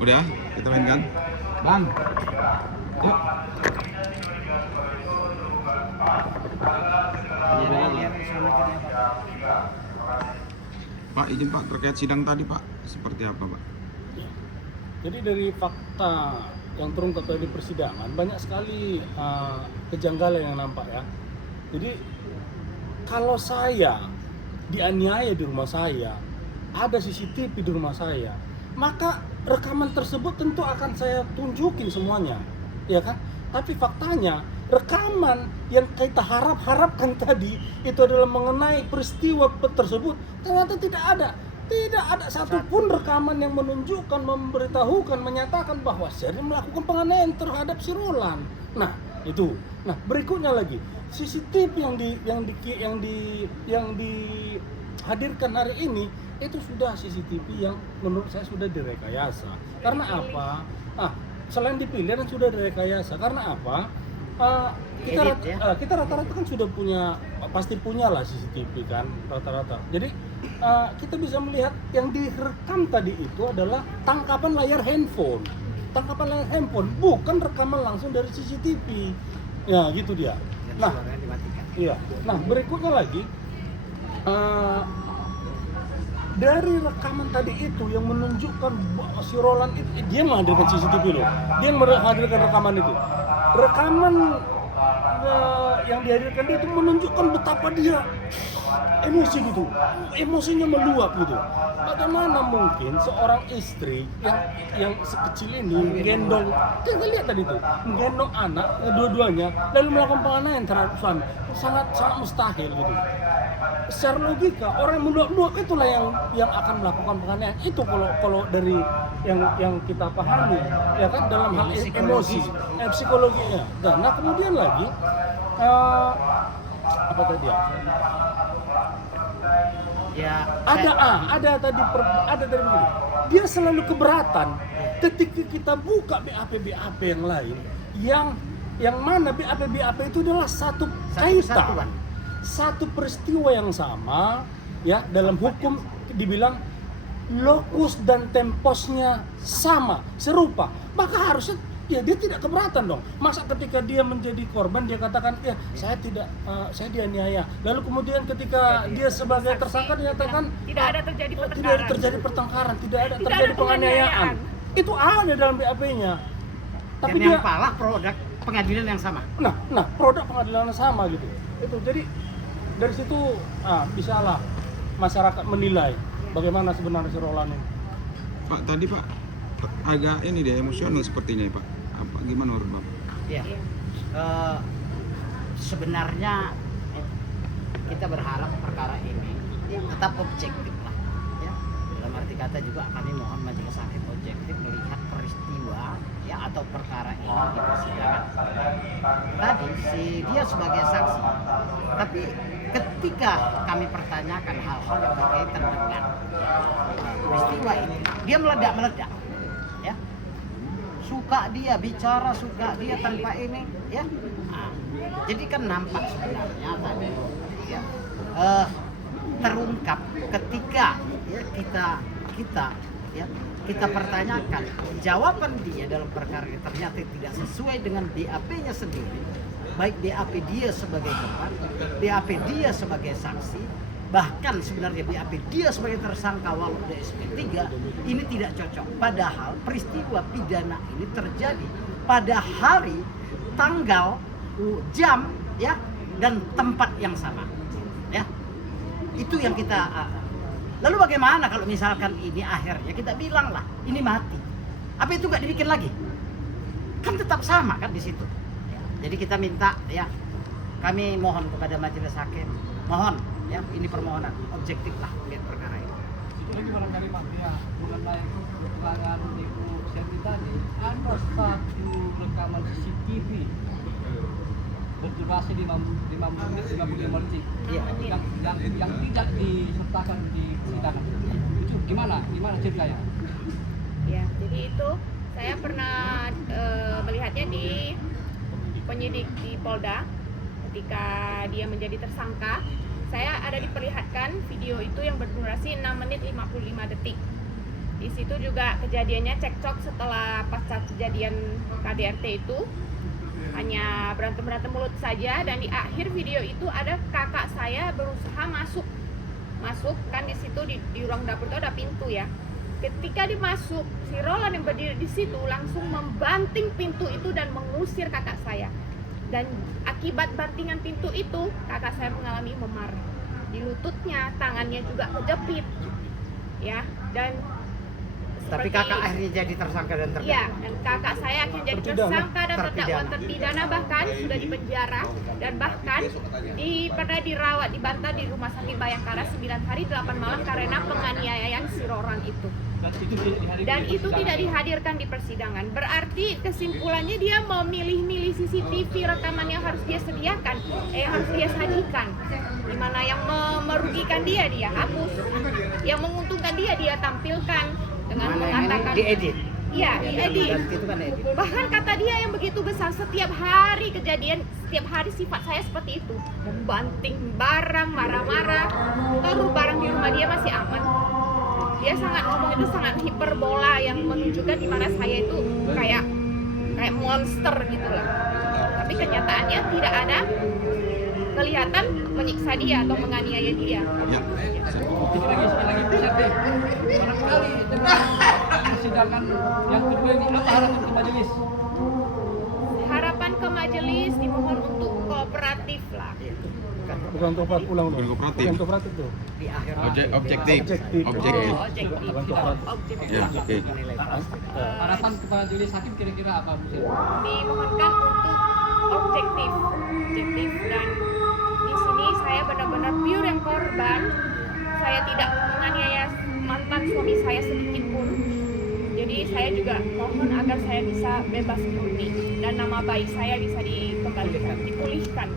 Udah, kita mainkan. Bang, yuk. Pak, izin Pak, terkait sidang tadi Pak, seperti apa Pak? Jadi dari fakta yang terungkap di persidangan banyak sekali kejanggalan yang nampak ya. Jadi kalau saya dianiaya di rumah saya, ada CCTV di rumah saya, maka rekaman tersebut tentu akan saya tunjukin semuanya, ya kan? Tapi faktanya rekaman yang kita harapkan tadi itu adalah mengenai peristiwa tersebut ternyata tidak ada satupun rekaman yang menunjukkan, memberitahukan, menyatakan bahwa saya melakukan penganiayaan terhadap si Roland. Nah itu. Nah berikutnya lagi CCTV yang dihadirkan hari ini itu sudah CCTV yang menurut saya sudah direkayasa. Karena apa? Selain dipilih dan sudah direkayasa. Karena apa? Kita rata-rata kan sudah punya, pasti punya lah CCTV kan rata-rata. Jadi kita bisa melihat yang direkam tadi itu adalah tangkapan layar handphone, bukan rekaman langsung dari CCTV. Ya gitu dia. Nah, iya. Nah berikutnya lagi dari rekaman tadi itu yang menunjukkan bahwa si Roland itu dia menghadirkan CCTV loh. Dia menghadirkan rekaman itu. Rekaman yang dihadirkan dia itu menunjukkan betapa dia emosi gitu, emosinya meluap gitu. Bagaimana mungkin seorang istri yang sekecil ini menggendong, kita lihat tadi tuh, menggendong anak dua-duanya lalu melakukan penganiayaan terhadap suami, sangat mustahil gitu. Secara logika orang yang meluap-luap itulah yang akan melakukan penganiayaan itu kalau dari yang kita pahami ya kan dalam hal emosi, psikologinya. Nah kemudian lagi apa tadi ya? Ada tadi begini. Dia selalu keberatan ketika kita buka BAP yang lain yang mana BAP itu adalah satu kaitan, satu peristiwa yang sama ya, dalam hukum dibilang lokus dan temposnya sama, serupa, maka harusnya ya dia tidak keberatan dong. Masa ketika dia menjadi korban dia katakan ya saya dianiaya, lalu kemudian ketika dia sebagai tersangka dinyatakan tidak ada terjadi pertengkaran, tidak ada terjadi penganiayaan. Itu ada dalam BAP-nya. Tapi dia yang pala produk pengadilan yang sama. Nah, produk pengadilan yang sama gitu. Itu jadi dari situ bisalah masyarakat menilai bagaimana sebenarnya si Roland ini. Pak, tadi Pak agak ini dia emosional sepertinya Pak. Apa gimana menurut Bapak? Ya. Sebenarnya kita berharap perkara ini tetap objektif lah. Ya. Dalam arti kata juga kami mohon majelis hakim objektif melihat peristiwa ya atau perkara ini di persidangan. Tadi dia sebagai saksi, tapi ketika kami pertanyakan hal-hal yang berkaitan dengan peristiwa ini, dia meledak, ya. Suka dia bicara, suka dia tanpa ini, ya. Jadi kan nampak sebenarnya tadi, ya, terungkap ketika ya kita pertanyakan jawaban dia dalam perkara ini ternyata tidak sesuai dengan BAP-nya sendiri, baik BAP dia sebagai korban, BAP dia sebagai saksi, bahkan sebenarnya BAP dia sebagai tersangka walau di SP3 ini tidak cocok. Padahal peristiwa pidana ini terjadi pada hari, tanggal, jam, ya, dan tempat yang sama, ya. Itu yang kita. Lalu bagaimana kalau misalkan ini akhirnya kita bilang lah ini mati, apa itu nggak dibikin lagi? Kan tetap sama kan di situ. Ya, jadi kita minta ya, kami mohon kepada majelis hakim, mohon ya, ini permohonan objektif lah lihat perkara ini. Ini barangkali Pak ya, mengenai keterangan Ibu Senti tadi, ada satu rekaman CCTV berdurasi 5 menit 55 detik Iya. yang tidak disertakan di persidangan. Itu gimana ceritanya? Ya, jadi itu saya pernah melihatnya di penyidik di Polda ketika dia menjadi tersangka. Saya ada diperlihatkan video itu yang berdurasi 6 menit 55 detik. Di situ juga kejadiannya cekcok setelah pasca kejadian KDRT itu. Hanya berantem mulut saja, dan di akhir video itu ada kakak saya berusaha masuk kan di situ di ruang dapur itu ada pintu ya. Ketika dimasuk, si Roland yang berdiri di situ langsung membanting pintu itu dan mengusir kakak saya. Dan akibat bantingan pintu itu, kakak saya mengalami memar di lututnya, tangannya juga kejepit, ya. Dan Tapi kakak akhirnya jadi tersangka dan terdakwa. iya, dan kakak saya akan jadi tersangka dan terdakwa terpidana, bahkan sudah dipenjara, dan bahkan pernah dirawat dibantah di Rumah Sakit Bayangkara 9 hari 8 malam karena penganiayaan si Roland itu. Dan itu tidak dihadirkan di persidangan. Berarti kesimpulannya dia memilih-milih CCTV rekaman yang harus dia sediakan, yang harus dia sajikan. Dimana yang merugikan dia hapus, yang menguntungkan dia tampilkan dengan mengatakan diedit. Iya, diedit. Dan itu kan edit. Bahkan kata dia yang begitu besar, setiap hari kejadian, setiap hari sifat saya seperti itu, membanting barang, marah-marah, taruh barang di rumah dia masih aman. Dia sangat ngomong itu sangat hiperbola yang menunjukkan di mana saya itu kayak monster gitu lah. Tapi kenyataannya tidak ada kelihatan menyiksa dia atau menganiaya dia. Ya. Sekali lagi Pusat deh. Barangkali dengan persidangan yang kedua ini apa harapan ke majelis? Harapan ke majelis dimohon untuk kooperatif lah. Bukan kooperatif, ulang dong. Bukan kooperatif. Bukan kooperatif tuh. Di akhir Objektif. Objektif. Objektif. Objektif. Bukan kooperatif. Objektif. Ya, oke. Harapan kepada majelis hakim kira-kira apa Pusat? Dimohonkan untuk objektif dan di sini saya benar-benar pure yang korban. Saya tidak menganiaya mantan suami saya sedikit pun. Jadi saya juga mohon agar saya bisa bebas murni dan nama baik saya bisa dikembalikan, dipulihkan.